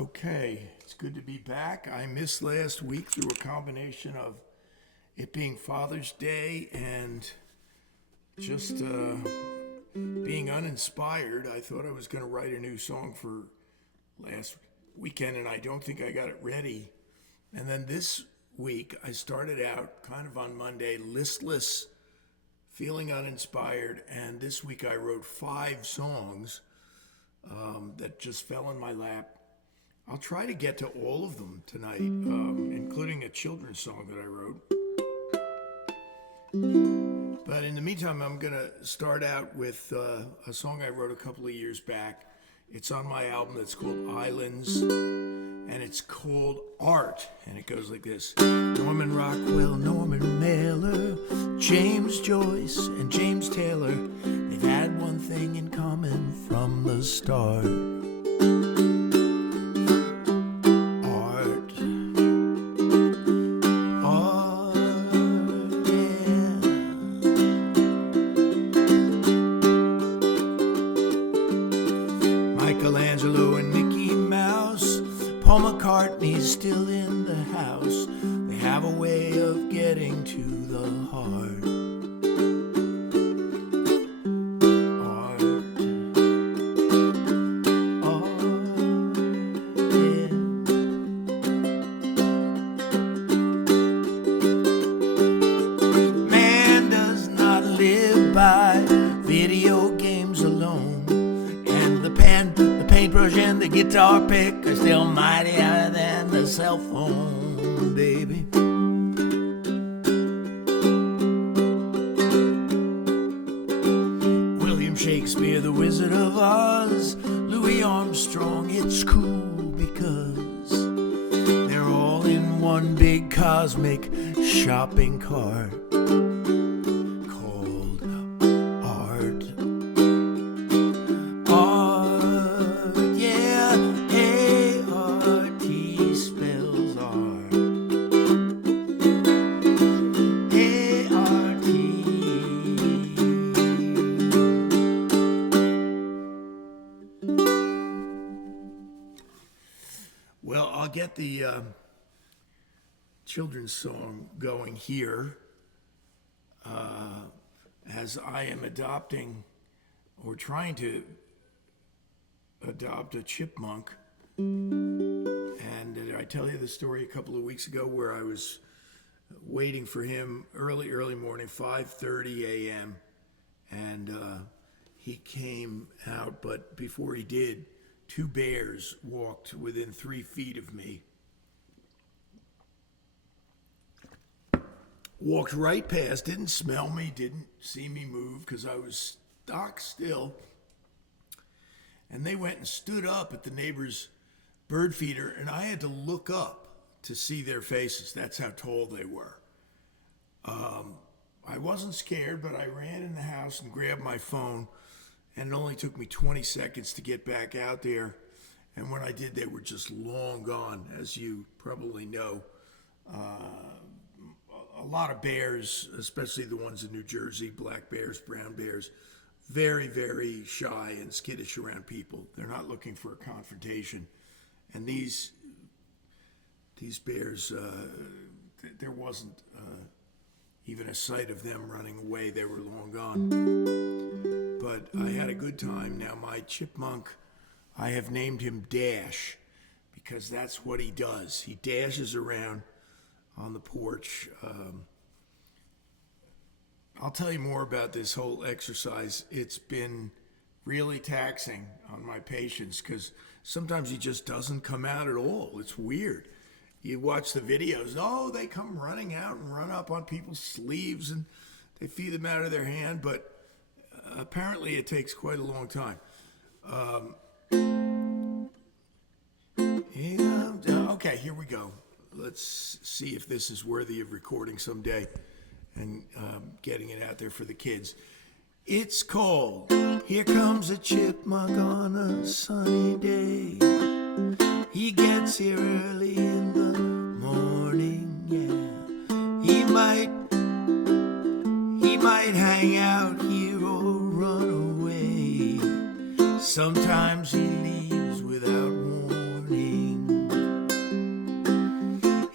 Okay, it's good to be back. I missed last week through a combination of it being Father's Day and just being uninspired. I thought I was going to write a new song for last weekend, and I don't think I got it ready. And then this week, I started out kind of on Monday, listless, feeling uninspired, and this week I wrote 5 songs that just fell in my lap. I'll try to get to all of them tonight, including a children's song that I wrote. But in the meantime, I'm going to start out with a song I wrote a couple of years back. It's on my album that's called Islands, and it's called Art, and it goes like this. Norman Rockwell, Norman Mailer, James Joyce, and James Taylor, they've had one thing in common from the start. Michelangelo and Mickey Mouse, Paul McCartney's still in the house. They have a way of getting to the heart. Art, yeah. Man does not live by video games alone. The paintbrush and the guitar pick are still mightier than the cell phone, baby. William Shakespeare, the Wizard of Oz, Louis Armstrong, it's cool because they're all in one big cosmic shopping cart. Well, I'll get the children's song going here as I am adopting or trying to adopt a chipmunk. And did I tell you the story a couple of weeks ago where I was waiting for him early morning, 5:30 a.m., and he came out, but before he did, 2 bears walked within 3 feet of me. Walked right past, didn't smell me, didn't see me move because I was stock still. And they went and stood up at the neighbor's bird feeder, and I had to look up to see their faces. That's how tall they were. I wasn't scared, but I ran in the house and grabbed my phone. And it only took me 20 seconds to get back out there. And when I did, they were just long gone, as you probably know. A lot of bears, especially the ones in New Jersey, black bears, brown bears, very, very shy and skittish around people. They're not looking for a confrontation. And these bears, there wasn't even a sight of them running away. They were long gone. But I had a good time. Now my chipmunk, I have named him Dash because that's what he does. He dashes around on the porch. I'll tell you more about this whole exercise. It's been really taxing on my patience because sometimes he just doesn't come out at all. It's weird. You watch the videos, they come running out and run up on people's sleeves and they feed them out of their hand, but apparently it takes quite a long time. Okay, here we go. Let's see if this is worthy of recording someday and getting it out there for the kids. It's called Here Comes a Chipmunk on a Sunny Day. He gets here early in the morning, yeah. He might hang out here or run away. Sometimes he leaves without warning.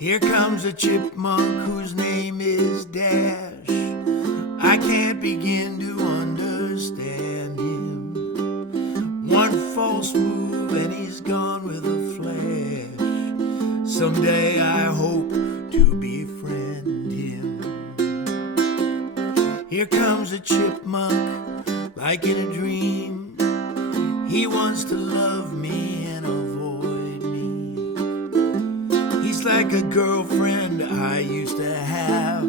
Here comes a chipmunk whose name is Dash. I can't begin to understand him. One false move and he's gone with a flash. Someday I hope to befriend him. Here comes a chipmunk like in a dream. He wants to love me and avoid me. He's like a girlfriend I used to have.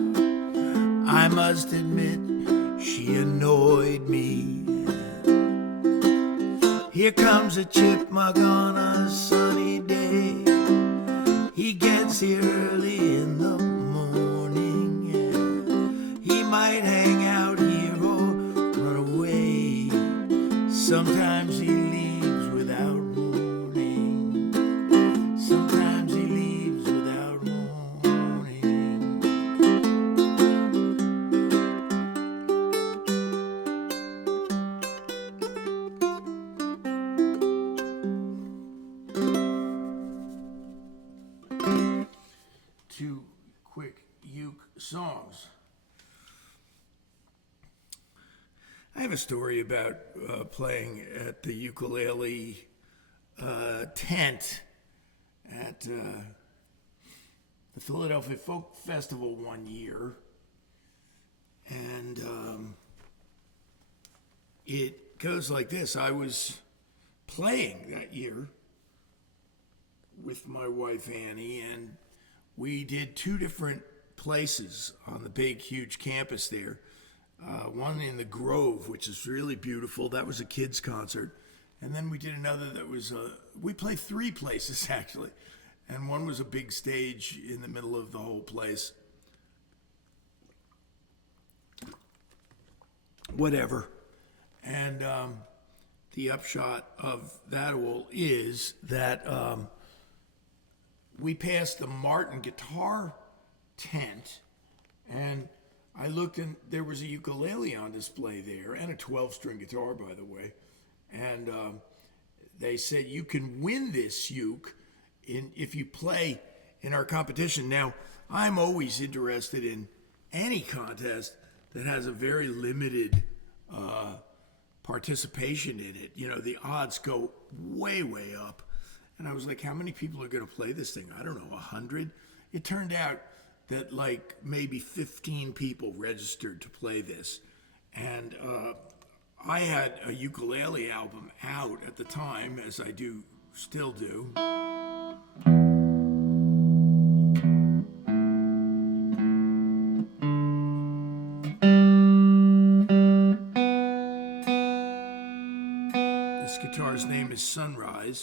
I must admit she annoyed me. Here comes a chipmunk on a sunny day. He gets here early in the morning. He might hang out here or run away. Sometimes he leaves without warning. Sometimes he leaves without warning. Two quick uke songs. I have a story about playing at the ukulele tent at the Philadelphia Folk Festival one year. And it goes like this. I was playing that year with my wife Annie, and we did two different places on the big, huge campus there. One in the Grove, which is really beautiful. That was a kids' concert. And then we did another that was, we played three places actually. And one was a big stage in the middle of the whole place. Whatever. And the upshot of that all is that we passed the Martin guitar tent, and I looked and there was a ukulele on display there, and a 12-string guitar, by the way. And they said, you can win this uke if you play in our competition. Now, I'm always interested in any contest that has a very limited participation in it. You know, the odds go way, way up. And I was like, how many people are going to play this thing? I don't know, 100? It turned out that like maybe 15 people registered to play this. And I had a ukulele album out at the time, as I do, still do. This guitar's name is Sunrise.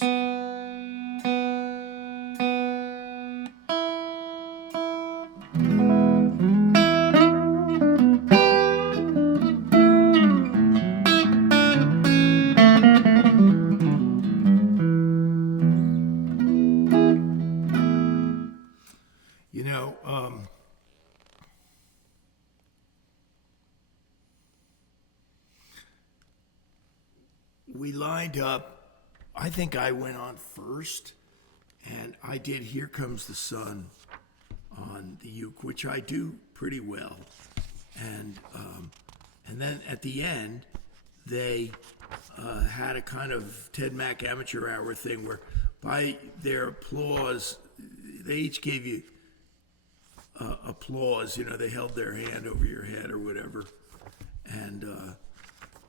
You know, we lined up. I think I went on first, and I did Here Comes the Sun on the uke, which I do pretty well. And then at the end, they had a kind of Ted Mack Amateur Hour thing where by their applause, they each gave you applause. You know, they held their hand over your head or whatever. And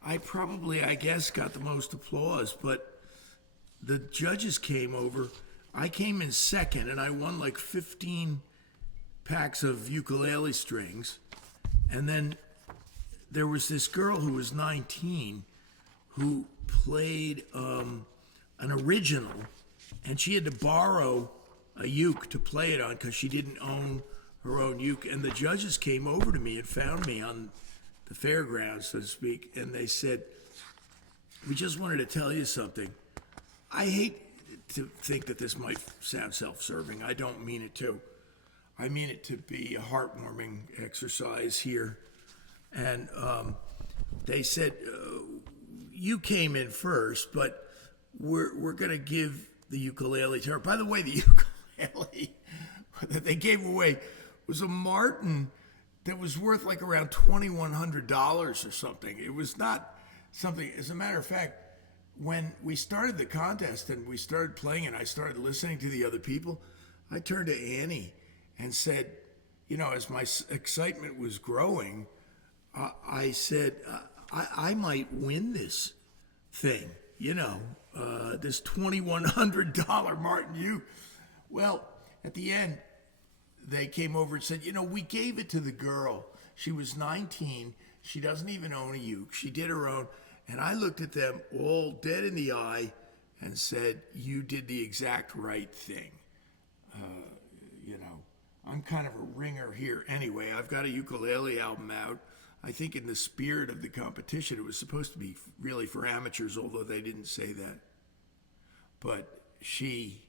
I probably, I guess, got the most applause, but the judges came over. I came in second, and I won like 15 packs of ukulele strings. And then there was this girl who was 19 who played an original, and she had to borrow a uke to play it on because she didn't own her own uke. And the judges came over to me and found me on the fairgrounds, so to speak, and they said, we just wanted to tell you something. I hate to think that this might sound self-serving. I don't mean it to. I mean it to be a heartwarming exercise here. And they said, you came in first, but we're going to give the ukulele to her. By the way, the ukulele that they gave away was a Martin that was worth like around $2,100 or something. It was not something, as a matter of fact, when we started the contest and we started playing and I started listening to the other people, I turned to Annie and said, you know, as my excitement was growing, I said, I might win this thing, you know, this $2,100 Martin uke. Well, at the end, they came over and said, you know, we gave it to the girl. She was 19. She doesn't even own a uke. She did her own. And I looked at them all dead in the eye and said, you did the exact right thing. You know, I'm kind of a ringer here anyway. I've got a ukulele album out. I think in the spirit of the competition, it was supposed to be really for amateurs, although they didn't say that. But she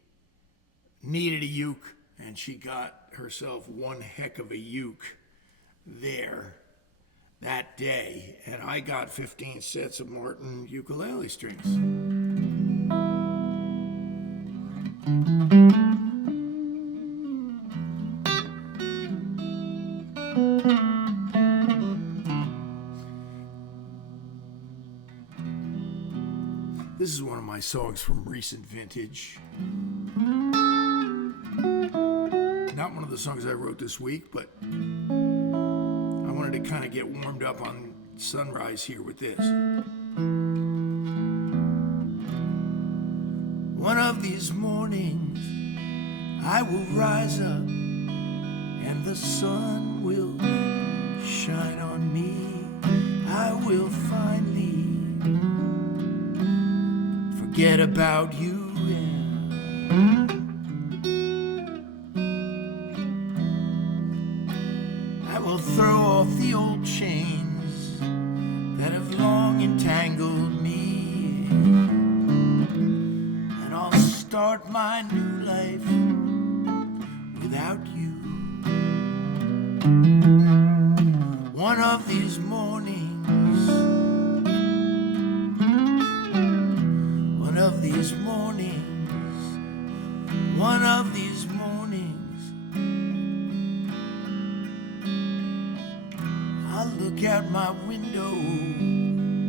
needed a uke, and she got herself one heck of a uke there that day, and I got 15 sets of Martin ukulele strings. This is one of my songs from recent vintage. Not one of the songs I wrote this week, but I wanted to kind of get warmed up on Sunrise here with this. One of these mornings I will rise up and the sun will shine on me. I will finally forget about you. I will throw off the old chains that have long entangled me, and I'll start my new life without you. One of these mornings, one of these mornings, one of these mornings, I'll look out my window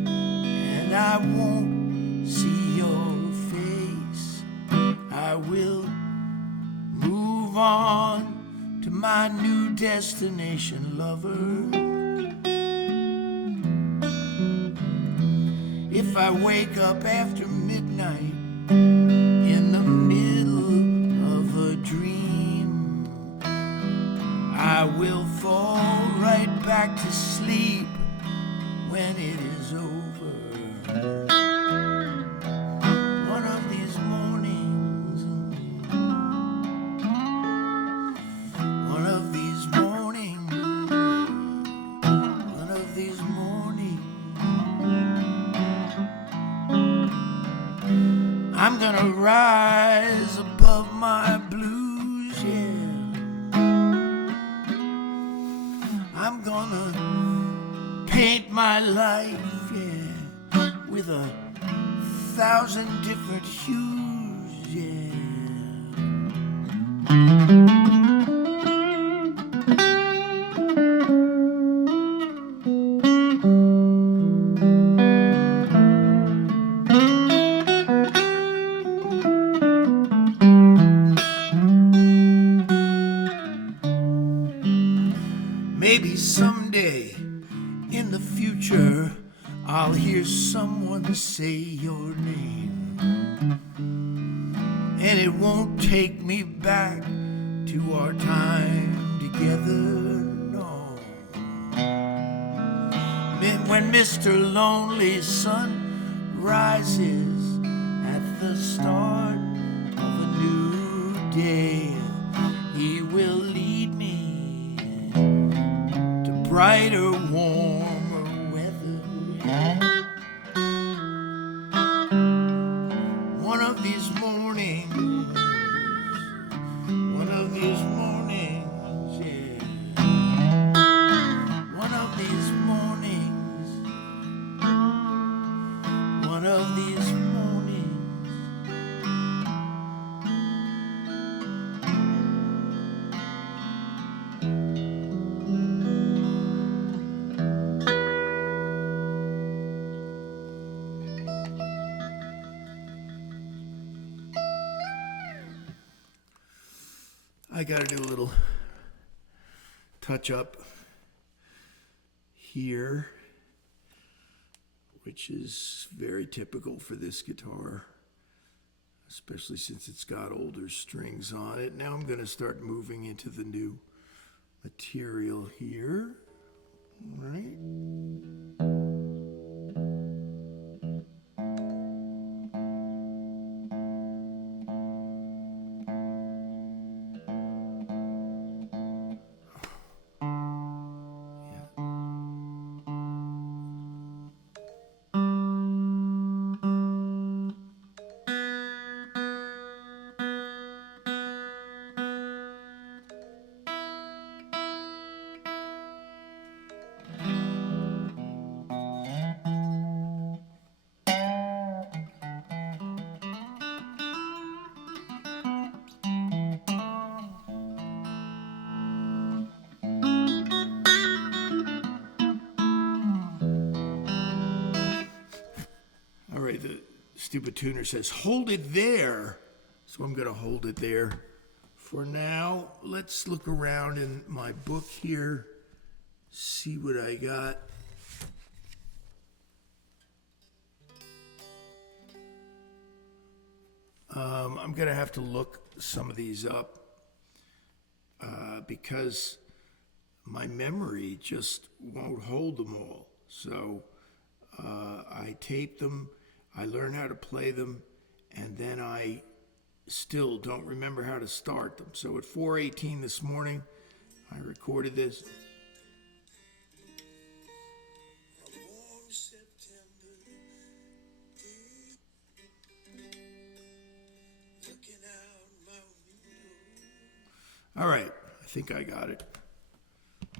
and I won't see your face. I will move on to my new destination, lover. If I wake up after midnight in the middle of a dream, I will fall right back to sleep when it is over. One of these mornings, one of these mornings, one of these mornings, I'm gonna rise above my blues, yeah. I'm gonna paint my life, yeah, with 1,000 different hues, yeah. Maybe someday in the future I'll hear someone say your name, and it won't take me back to our time together, no. When Mr. Lonely Sun rises at the start of a new day, he will lead me to brighter, warmer weather. One of these mornings, one of these mornings, yeah. One of these mornings, one of these mornings, I got to do a little touch up here, which is very typical for this guitar, especially since it's got older strings on it. Now I'm going to start moving into the new material here. All right. All right, the stupid tuner says, hold it there. So I'm going to hold it there for now. Let's look around in my book here, see what I got. I'm going to have to look some of these up because my memory just won't hold them all. So I tape them, I learn how to play them, and then I still don't remember how to start them. So at 4:18 this morning, I recorded this. All right, I think I got it.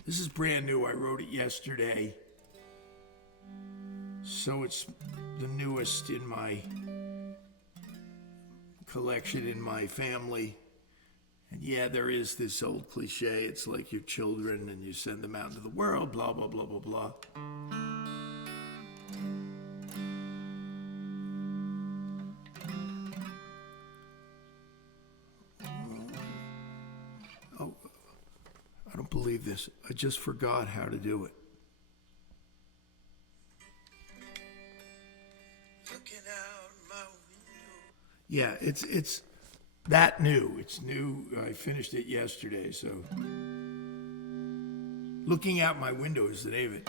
This is brand new. I wrote it yesterday. So it's the newest in my collection in my family. And yeah, there is this old cliche. It's like your children and you send them out into the world, blah, blah, blah, blah, blah. Oh, I don't believe this. I just forgot how to do it. Yeah, it's that new. It's new. I finished it yesterday, so. Looking out my window is the name of it.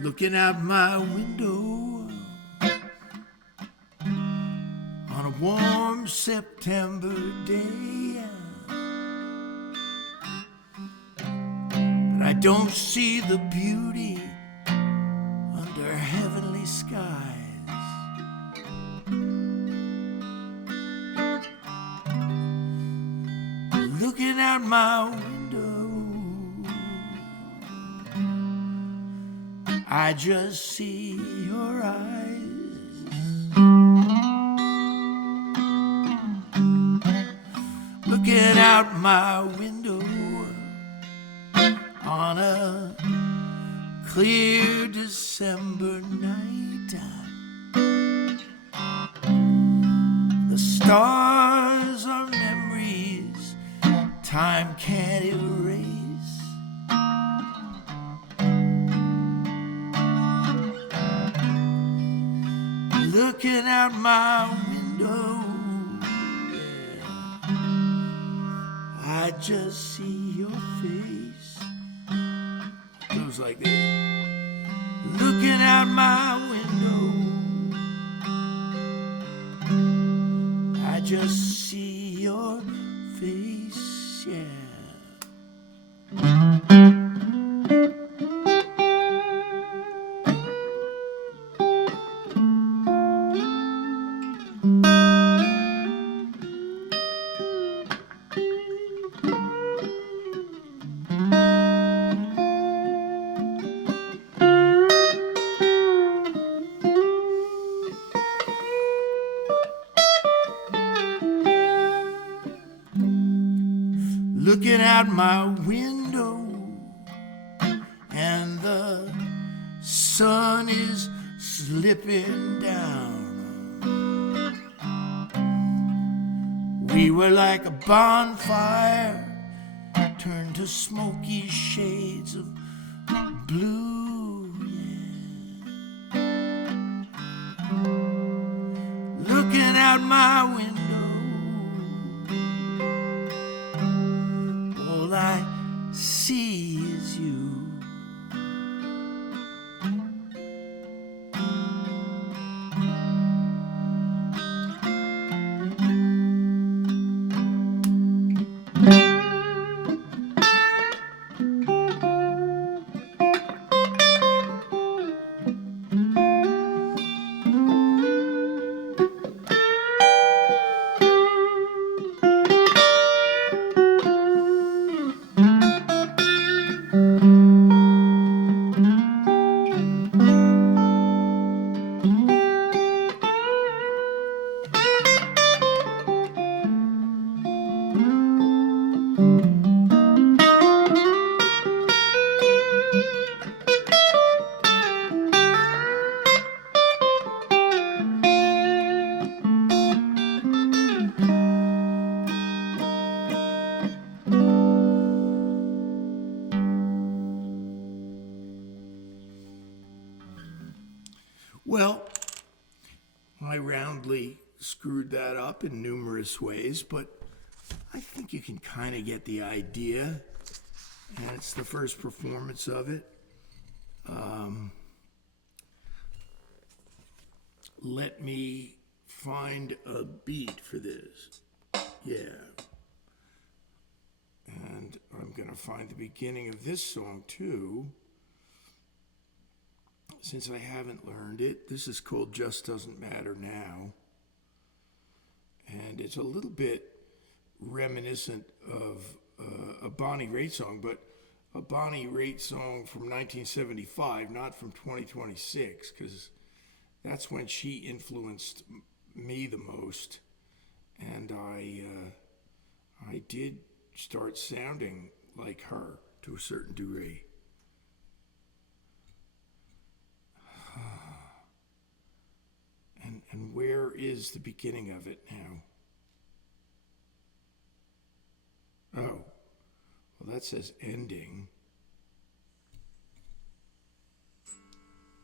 Looking out my window on a warm September day, but I don't see the beauty under heavenly skies. Looking out my window, I just see your eyes. Looking out my window on a clear December night, the stars are memories time can't erase. Looking out my window, yeah, I just see your face. It goes like this. Looking out my window, I just see your face, yeah. Looking out my window and the sun is slipping down. We were like a bonfire turned to smoky shades of blue, yeah. Looking out my window, all I see is you. Well, I roundly screwed that up in numerous ways, but I think you can kind of get the idea. And it's the first performance of it. Let me find a beat for this. Yeah. And I'm going to find the beginning of this song too, since I haven't learned it. This is called Just Doesn't Matter Now. And it's a little bit reminiscent of a Bonnie Raitt song, but a Bonnie Raitt song from 1975, not from 2026, because that's when she influenced me the most. And I did start sounding like her to a certain degree. And where is the beginning of it now? Oh, well, that says ending.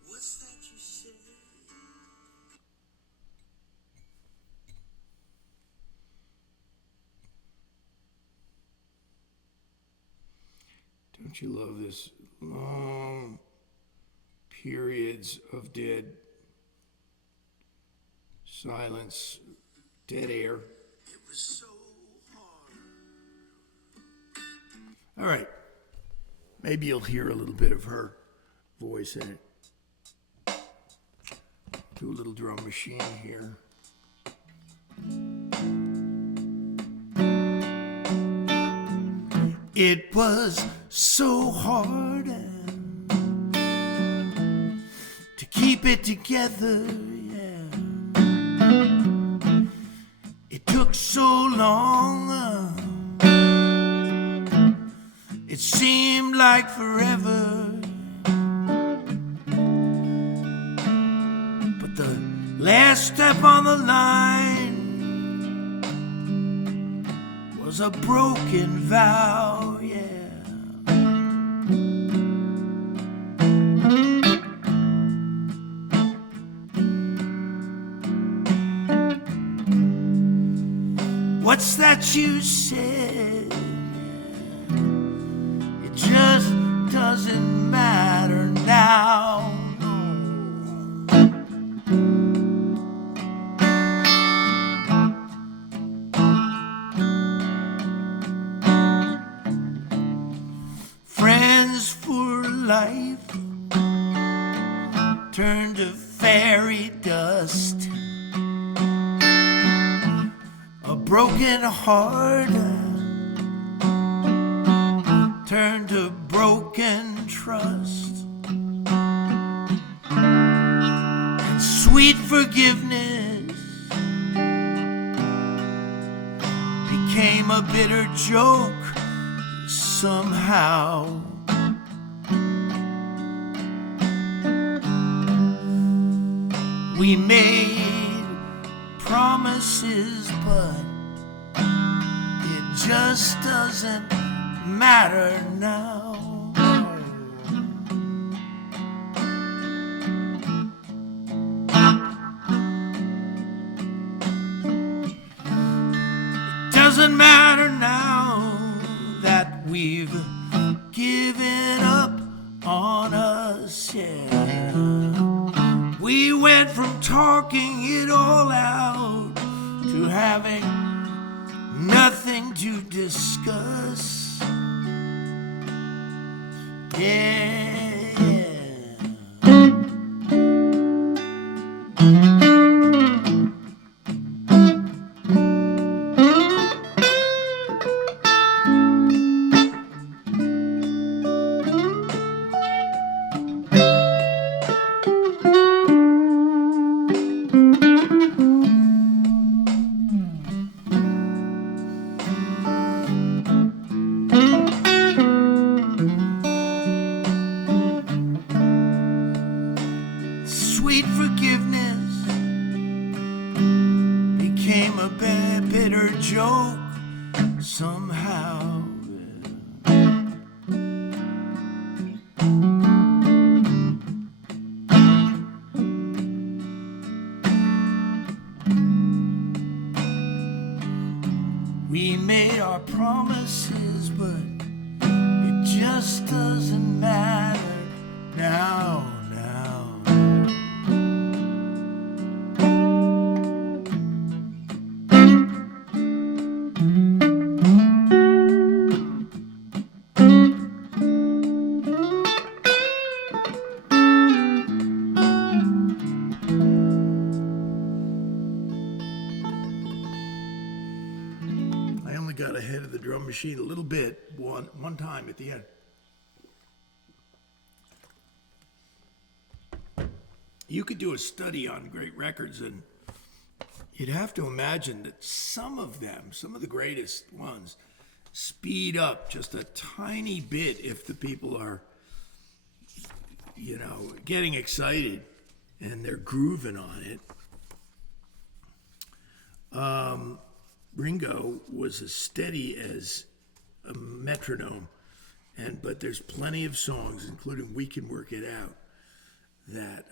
What's that you say? Don't you love this long periods of dead silence, dead air? It was so hard. All right. Maybe you'll hear a little bit of her voice in it. Do a little drum machine here. It was so hard to keep it together, yeah. It took so long, it seemed like forever. But the last step on the line was a broken vow, yeah. What's that you said? It just doesn't matter now. Friends for life turn to fairy dust. A broken heart turned to broken trust. And sweet forgiveness became a bitter joke somehow. We made promises, but just doesn't matter now. It doesn't matter now that we've given up on us, yeah. We went from talking it all out to having nothing to discuss. Yeah. Sweet forgiveness became a bitter joke somehow. We made our promises, but it just doesn't matter now. I only got ahead of the drum machine a little bit one time at the end. You could do a study on great records, and you'd have to imagine that some of the greatest ones, speed up just a tiny bit if the people are, getting excited and they're grooving on it. Ringo was as steady as a metronome, but there's plenty of songs, including "We Can Work It Out," that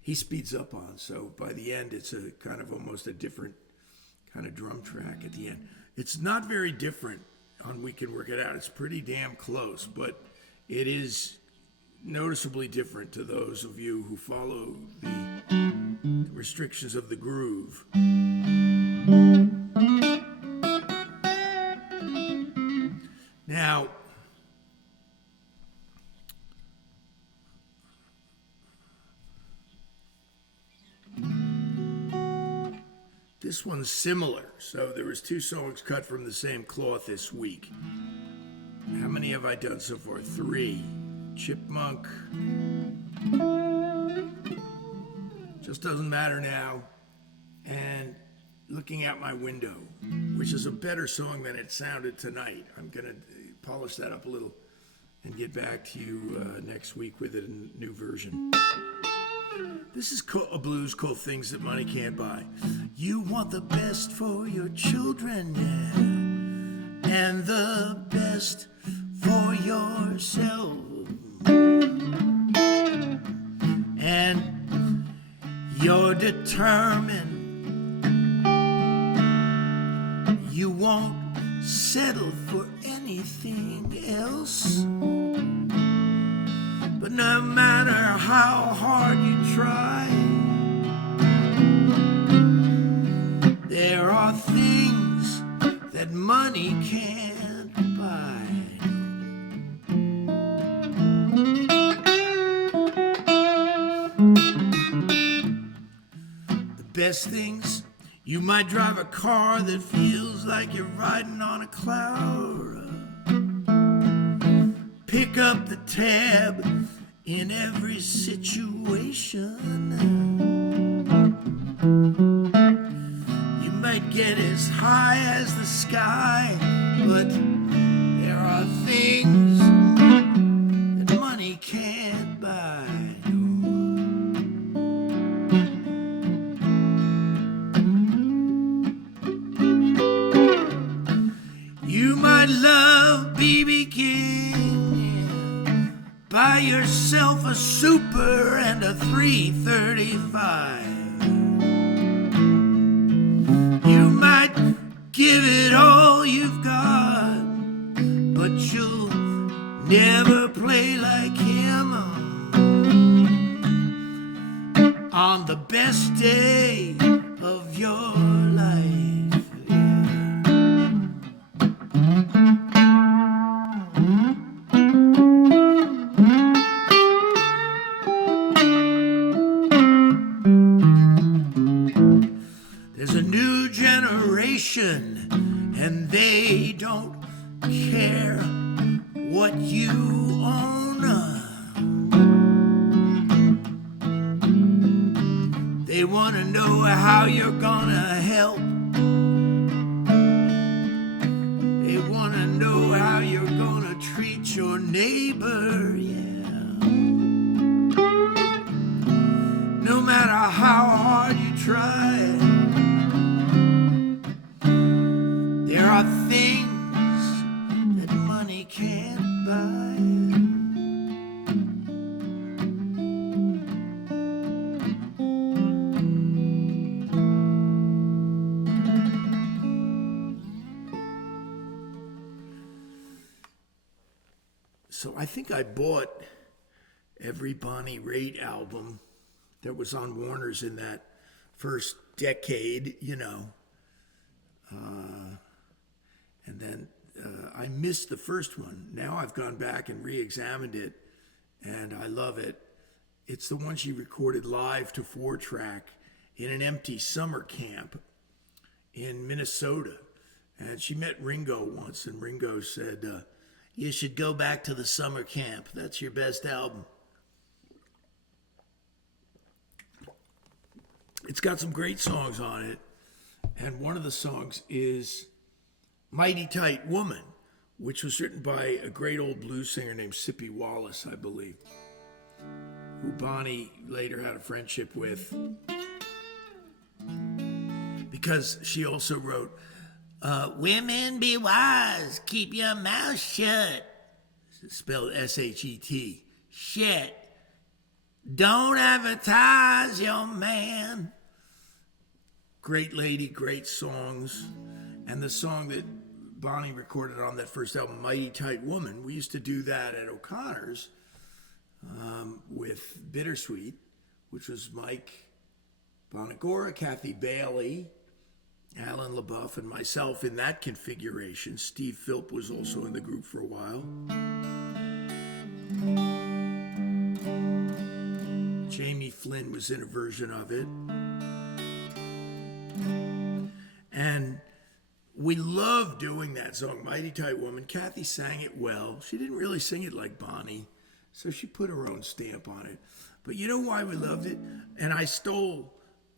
he speeds up on. So by the end, it's a kind of almost a different kind of drum track at the end. It's not very different on "We Can Work It Out." It's pretty damn close, but it is noticeably different to those of you who follow the restrictions of the groove. Now, this one's similar. So there was 2 songs cut from the same cloth this week. How many have I done so far? 3. Chipmunk. Just Doesn't Matter Now. And Looking Out My Window, which is a better song than it sounded tonight. I'm going to polish that up a little and get back to you next week with a new version. This is a blues called Things That Money Can't Buy. You want the best for your children, yeah, and the best for yourself. And you're determined you won't settle for anything else. But no matter how hard you try, there are things that money can't buy. The best things, you might drive a car that feels like you're riding on a cloud. Pick up the tab in every situation. You might get as high as the sky, but there are things that money can't buy. Buy yourself a super and a 335. You might give it all you've got, but you'll never play like him on the best day of your life. There's a new generation, and they don't care what you own. They want to know how you're gonna help. They want to know how you're gonna treat your neighbor, yeah. No matter how hard you try, there are things that money can't buy. So I think I bought every Bonnie Raitt album that was on Warner's in that first decade, you know. And then I missed the first one. Now I've gone back and re-examined it, and I love it. It's the one she recorded live to 4-track in an empty summer camp in Minnesota. And she met Ringo once, and Ringo said, you should go back to the summer camp. That's your best album. It's got some great songs on it. And one of the songs is Mighty Tight Woman, which was written by a great old blues singer named Sippy Wallace, I believe, who Bonnie later had a friendship with, because she also wrote, women be wise, keep your mouth shut. Spelled S-H-E-T. Shit. Don't advertise your man. Great lady, great songs. And the song that Bonnie recorded on that first album, Mighty Tight Woman, we used to do that at O'Connor's with Bittersweet, which was Mike Bonagora, Kathy Bailey, Alan LaBeouf, and myself in that configuration. Steve Philp was also in the group for a while. Jamie Flynn was in a version of it. And we loved doing that song, Mighty Tight Woman. Kathy sang it well. She didn't really sing it like Bonnie, so she put her own stamp on it. But you know why we loved it? And I stole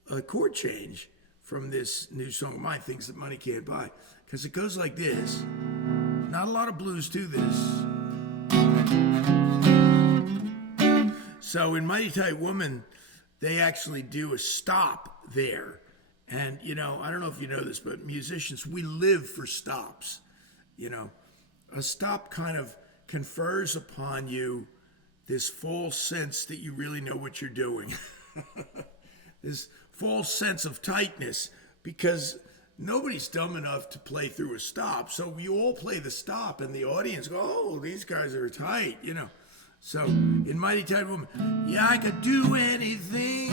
a chord change from this new song of mine, Things That Money Can't Buy, because it goes like this. Not a lot of blues do this. So in Mighty Tight Woman, they actually do a stop there. And, you know, I don't know if you know this, but musicians, we live for stops. You know, a stop kind of confers upon you this false sense that you really know what you're doing. This false sense of tightness, because nobody's dumb enough to play through a stop. So we all play the stop, and the audience go, oh, these guys are tight, you know. So in Mighty Tight Woman, yeah, I could do anything.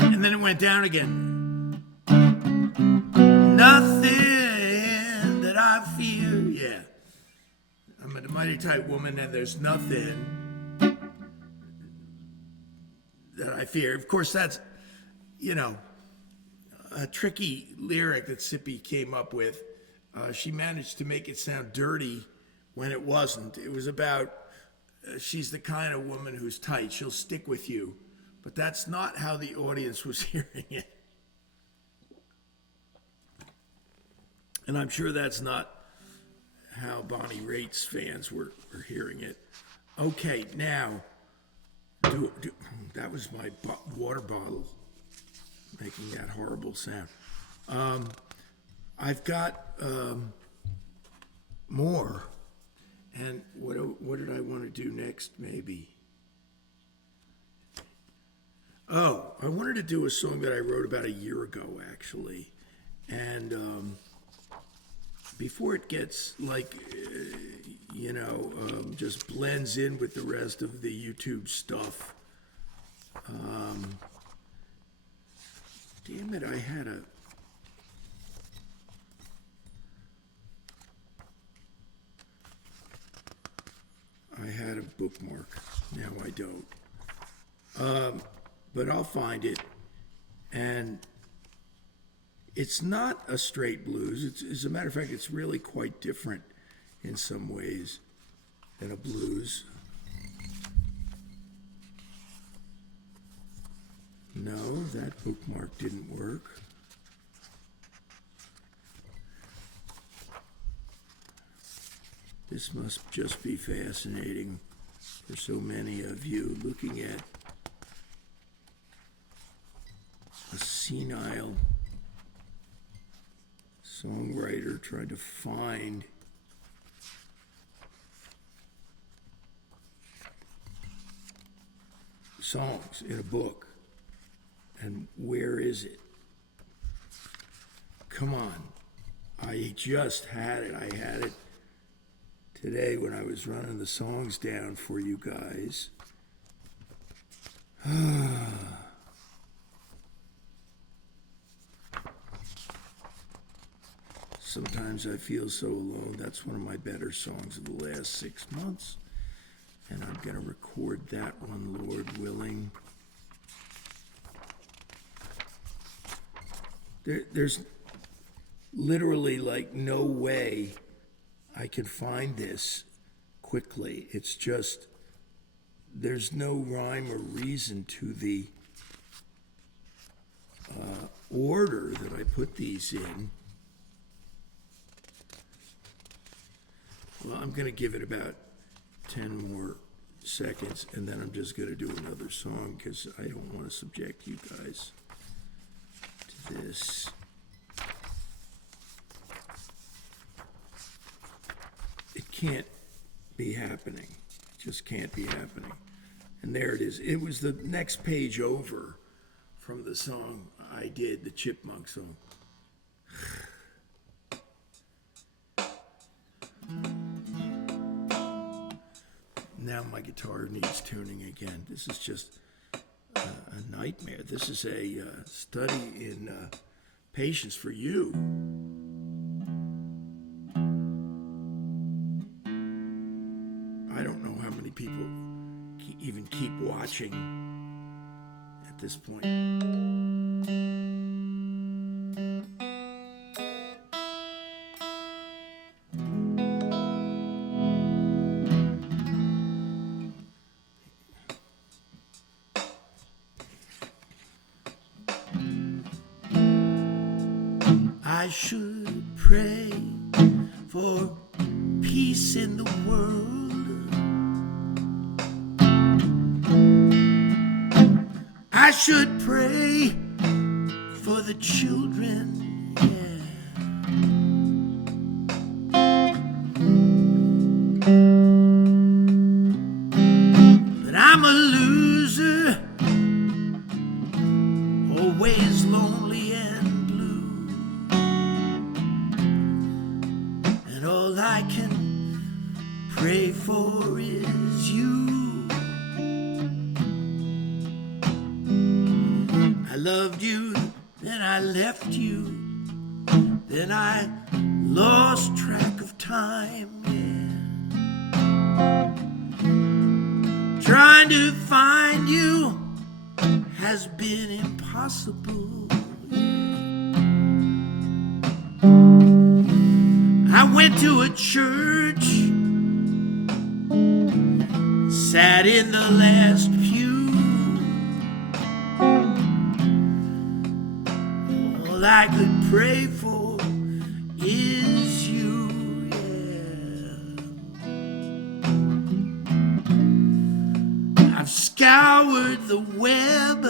And then it went down again. Nothing that I fear, yeah. I'm a Mighty Tight Woman, and there's nothing that I fear. Of course, that's, you know, a tricky lyric that Sippy came up with. She managed to make it sound dirty when it wasn't. It was about, she's the kind of woman who's tight. She'll stick with you. But that's not how the audience was hearing it. And I'm sure that's not how Bonnie Raitt's fans were hearing it. Okay, now, that was my water bottle making that horrible sound. I've got more, And what did I want to do next, maybe? Oh, I wanted to do a song that I wrote about a year ago, actually. And before it gets like, just blends in with the rest of the YouTube stuff. Damn it, I had a bookmark. Now I don't. But I'll find it. And it's not a straight blues. As a matter of fact, it's really quite different in some ways than a blues. No, that bookmark didn't work. This must just be fascinating for so many of you, looking at a senile songwriter trying to find songs in a book. And where is it? Come on. I just had it. I had it today when I was running the songs down for you guys. Sometimes I feel so alone. That's one of my better songs of the last 6 months. And I'm going to record that one, Lord willing. There's literally like no way I can find this quickly. It's just, there's no rhyme or reason to the order that I put these in. Well, I'm going to give it about 10 more seconds, and then I'm just going to do another song because I don't want to subject you guys to this. It can't be happening. It just can't be happening. And there it is. It was the next page over from the song I did, the Chipmunk song. Now my guitar needs tuning again. This is just a nightmare. This is a study in patience for you. I don't know how many people even keep watching at this point. I should pray for peace in the world. I should pray for the children, yeah. But I'm a loser, always lonely and blue. And all I can pray for is you. I loved you, then I left you, then I lost track of time, yeah. Trying to find you has been impossible, yeah. I went to a church, sat in the last pew. All I could pray for is you, yeah. I've scoured the web,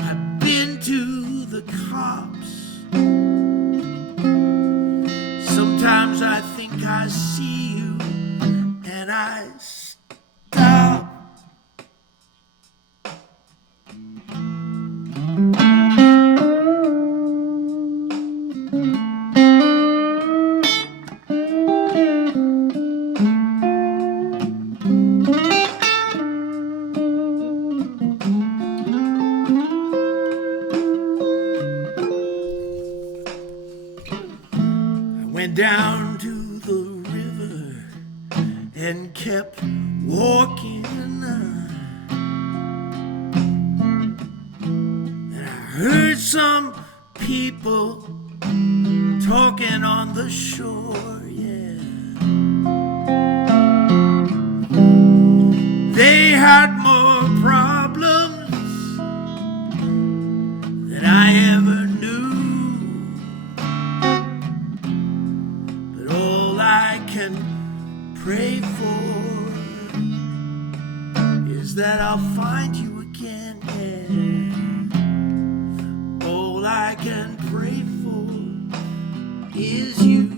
I've been to the cops. Sometimes I think I see down to the river and kept walking. And I heard some people talking on the shore, yeah. They had more problems than I ever knew. But all I can pray for is that I'll find you again, yeah. All I can pray for is you.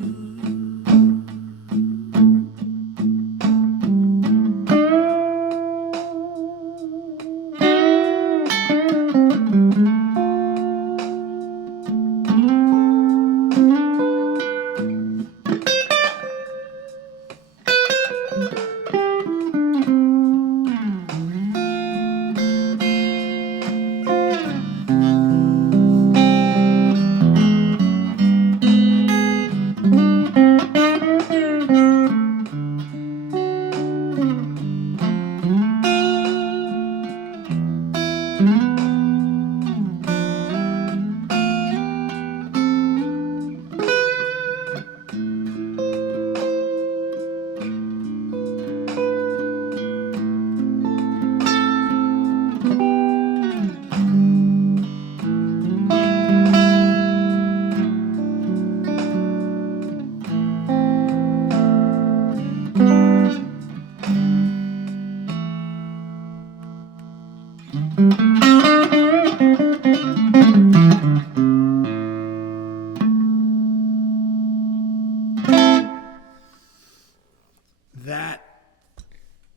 That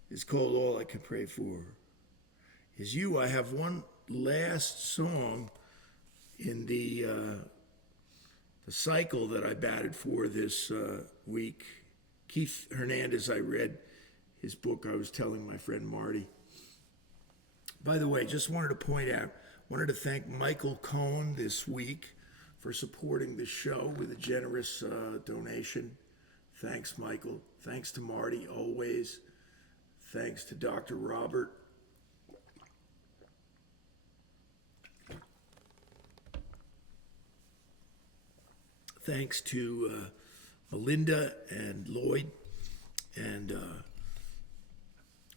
is called All I Can Pray For Is You. I have one last song in the cycle that I batted for this week. Keith Hernandez, I read his book. I was telling my friend Marty. By the way, just wanted to point out, wanted to thank Michael Cohen this week for supporting the show with a generous donation. Thanks, Michael. Thanks to Marty, always. Thanks to Dr. Robert. Thanks to Melinda and Lloyd. And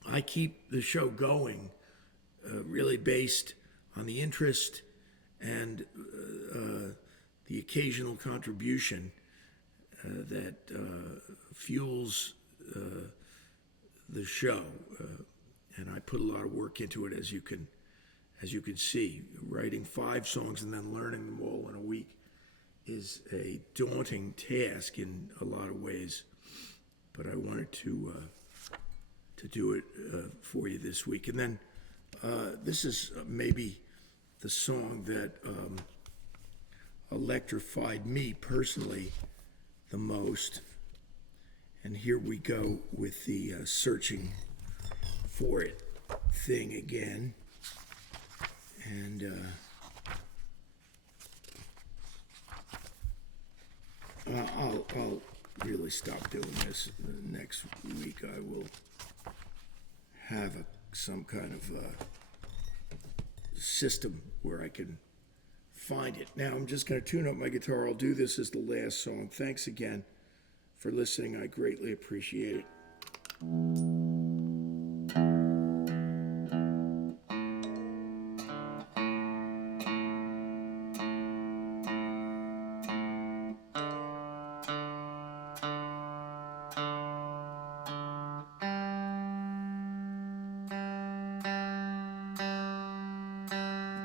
I keep the show going, really based on the interest and the occasional contribution that fuels the show, and I put a lot of work into it, as you can see. Writing 5 songs and then learning them all in a week is a daunting task in a lot of ways, but I wanted to do it for you this week. And then this is maybe the song that electrified me personally the most. And here we go with the searching for it thing again. And I'll really stop doing this. Next week I will have some kind of system where I can find it. Now I'm just going to tune up my guitar. I'll do this as the last song. Thanks again for listening. I greatly appreciate it.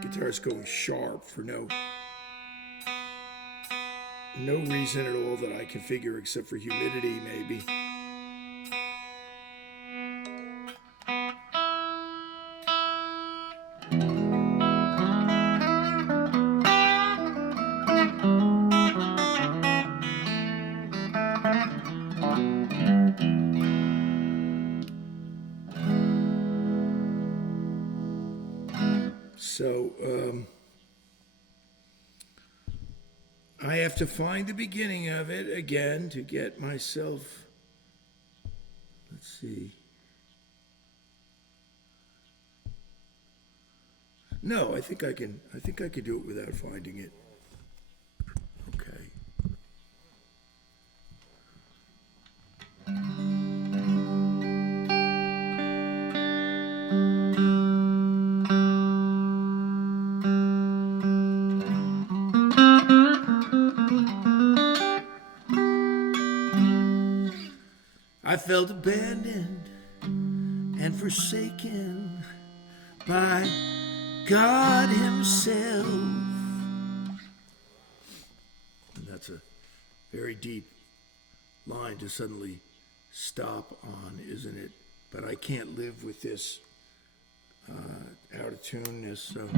Guitar's going sharp for no reason at all that I can figure, except for humidity, maybe. So, I have to find the beginning of it again to get myself. Let's see. No, I think I can do it without finding it. Okay. I felt abandoned and forsaken by God Himself. And that's a very deep line to suddenly stop on, isn't it? But I can't live with this out of tuneness, so.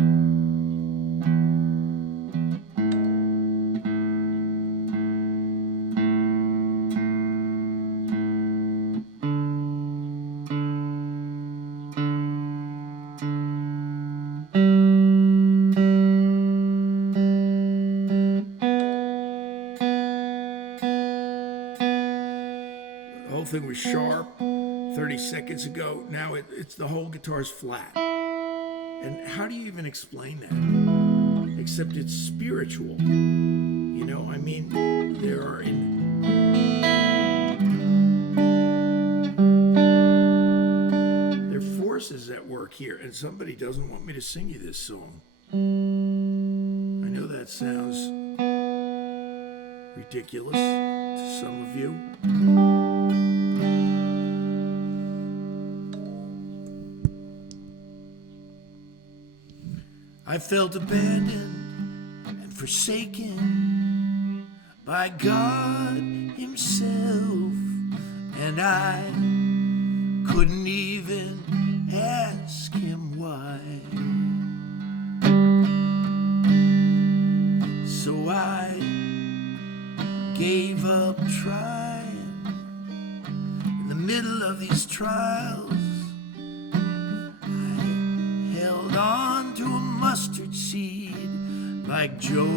The whole thing was sharp 30 seconds ago. Now it's the whole guitar's flat. And how do you even explain that? Except it's spiritual. You know, I mean, there are forces at work here, and somebody doesn't want me to sing you this song. I know that sounds ridiculous to some of you. I felt abandoned and forsaken by God Himself, and I couldn't even ask Him why. So I gave up trying. In the middle of these trials, I held on to a mustard seed like Job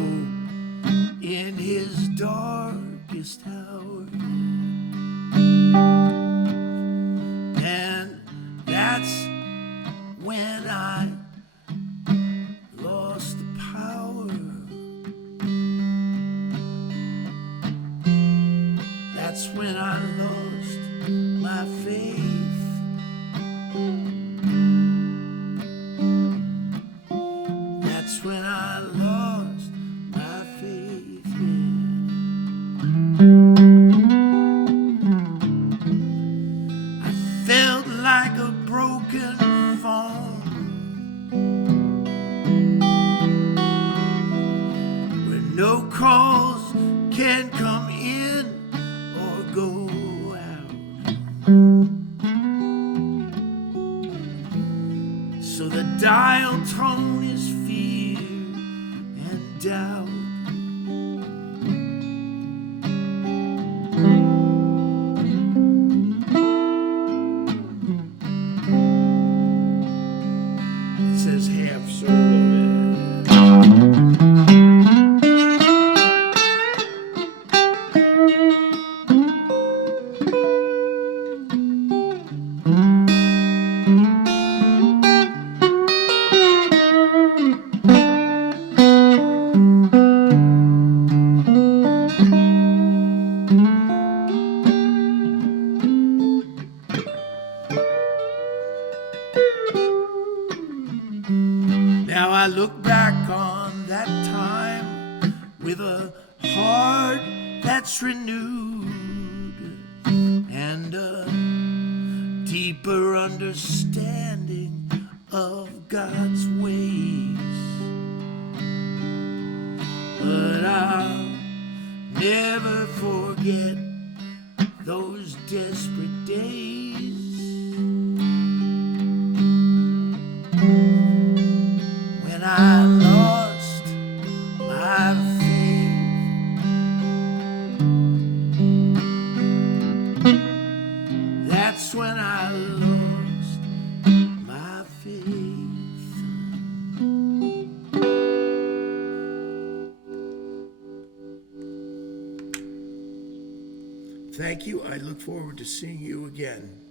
in his darkest hour. And that's when I lost the power. That's when I lost my faith. That's when I lost my faith, I felt like a broken phone where no calls can come in or go out. So the dial tone is fear and doubt. It says half solo. Now I look back on that time with a heart that's renewed and a deeper understanding of God's ways. But I'll never forget those desperate days when I lost my faith. That's when I lost my faith. Thank you. I look forward to seeing you again.